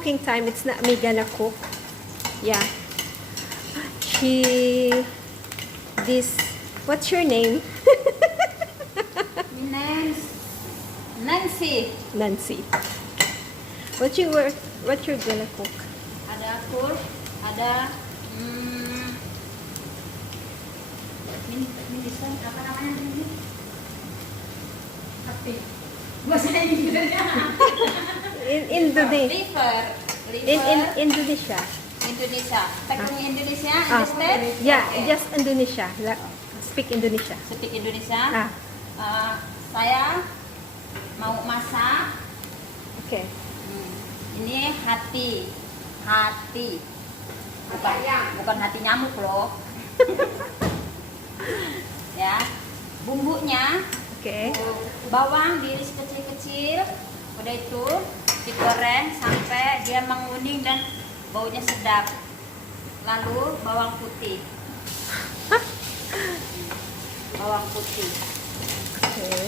cooking time. It's not me gonna cook. Yeah. What's your name? Nancy. Nancy. What you're gonna cook? Ada kur, ada minisan apa namanya ini? Apa? Bahasa Inggrisnya. In Indonesia. Liver. In Indonesia. Indonesia. Pakai Indonesia, Ah, understand? yeah, Okay. just Indonesia. Speak Indonesia. Speak Indonesia. Ah, Saya mau masak. okay. Ini hati. Bukan hati nyamuk loh. Ya. Bumbunya Okay. bawang diiris kecil-kecil. Udah itu digoreng sampai dia menguning dan baunya sedap. Lalu bawang putih. Bawang putih. Okay.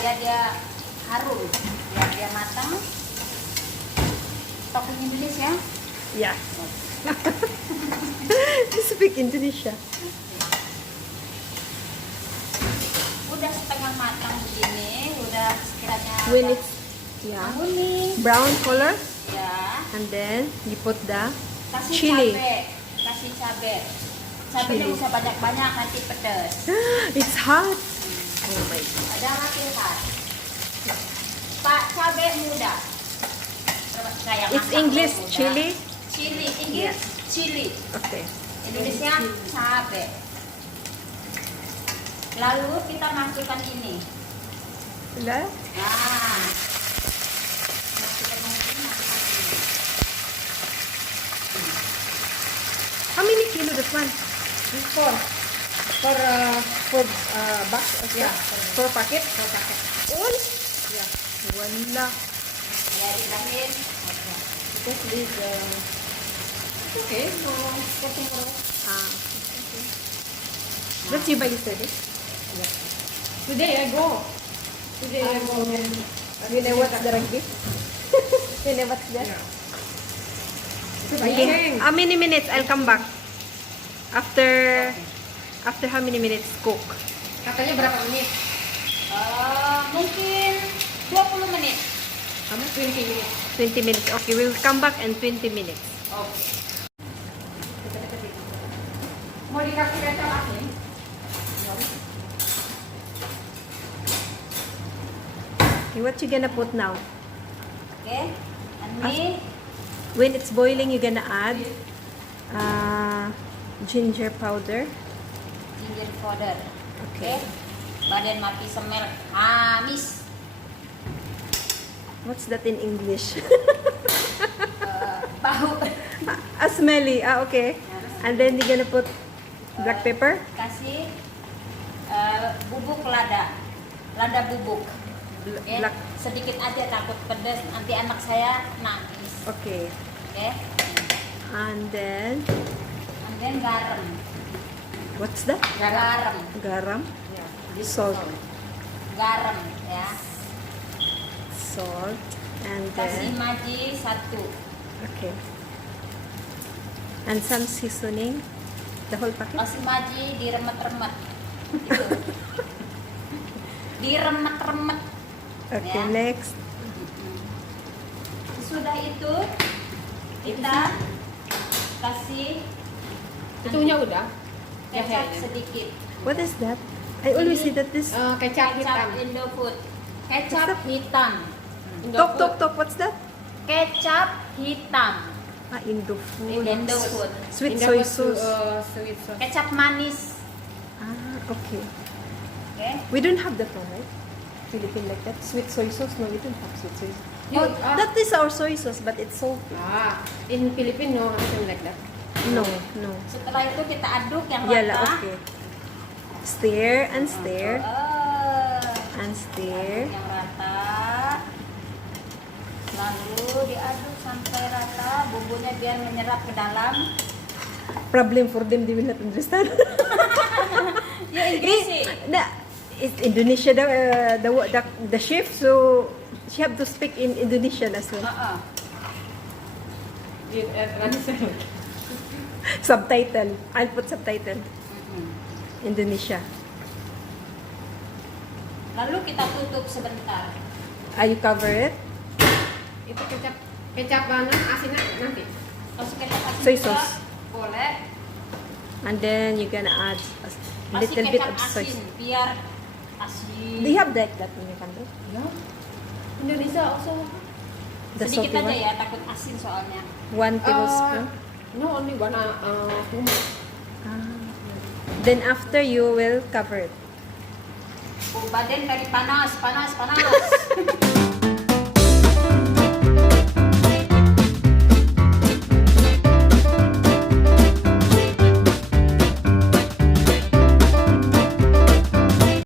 Dia harum. Biar dia matang. Talking Indonesia. Yeah. Speak Indonesia. Udah setengah matang begini, udah sekiranya When udah it's kuning. brown color, Ya, and then you put the kasih chili. kasih cabe. Cabenya Chili. bisa banyak-banyak nanti pedas. It's hot. Oh my god. Ada lagi lihat. Pak cabe muda. Kayak It's masak English muda. chili. Chili, English chili. Okay. Indonesia cabe. Lalu kita masukkan ini. Lah. Nah. Masukkan ini. How many kilo this one? For box, Yeah. for packet. All? Yeah. Wala. Ya, ditahin. Because this, okay, so for tomorrow. Ah. That's you buy yesterday? Today I go. Today I go. You know what's the recipe? You know what's that? Yeah. Okay. How many minutes? I'll come back. After how many minutes cook? Katanya berapa menit? Mungkin 20 menit. Kamu 20 minutes. 20 minutes. Okay, we'll come back in 20 minutes. Oke. Mau dikasih kacang lagi? Okay, what you gonna put now? Oke. Ini When it's boiling, you're gonna add ginger powder. ginger powder. Oke. Okay. Badan mati semel amis. What's that in English? Bau. Smelly. Okay. And then you're gonna put black pepper. Kasih bubuk lada. Lada bubuk. Oke. Black. Sedikit aja takut pedas nanti anak saya nangis. Okay. Oke. And then Garam. what's that? Garam. Garam. Yeah. Salt. Garam ya. Salt. And Kasih then maji 1. okay. And some seasoning. The whole packet. Kasih maji diremet-remet. Gitu. Diremet-remet. Okay. Ya. Next. Sudah itu kita kasih Itunya udah. kecap Jahenya. sedikit. What is that? I always see that this. Kecap hitam. Kecap Indofood. Kecap hitam. Tok. What's that? Kecap hitam. Indo food. Indofood. Sweet Indah soy buat sauce. sweet sauce. Kecap manis. Okay. Oke. We don't have that one, right? Philippine like that. Sweet soy sauce. No, we don't have sweet soy sauce. You, That is our soy sauce, but it's salty. in Philippines, no, something like that. No. Setelah itu kita aduk yang Yeah, rata. okay. Stir and stir and stir. Yang rata. Lalu diaduk sampai rata, bumbunya biar menyerap ke dalam. Problem for them, they will not understand. Ya Inggris sih. It's Indonesia the chef, so she have to speak in Indonesian as well. Translate. Subtitle. I'll put subtitle. Indonesia. Lalu kita tutup sebentar. You cover it. Itu kecap mana asinnya nanti. Terus kita kasih Soy juga, sauce. boleh. And then you're gonna add a Kasih little bit kecap of soy. asin biar asin. Do you have that in your country? Ya. Indonesia also. The Sedikit salty aja one? ya, takut asin soalnya. 1 tablespoon. No, only one too much. Then after you will cover it. Oh, badan dari panas.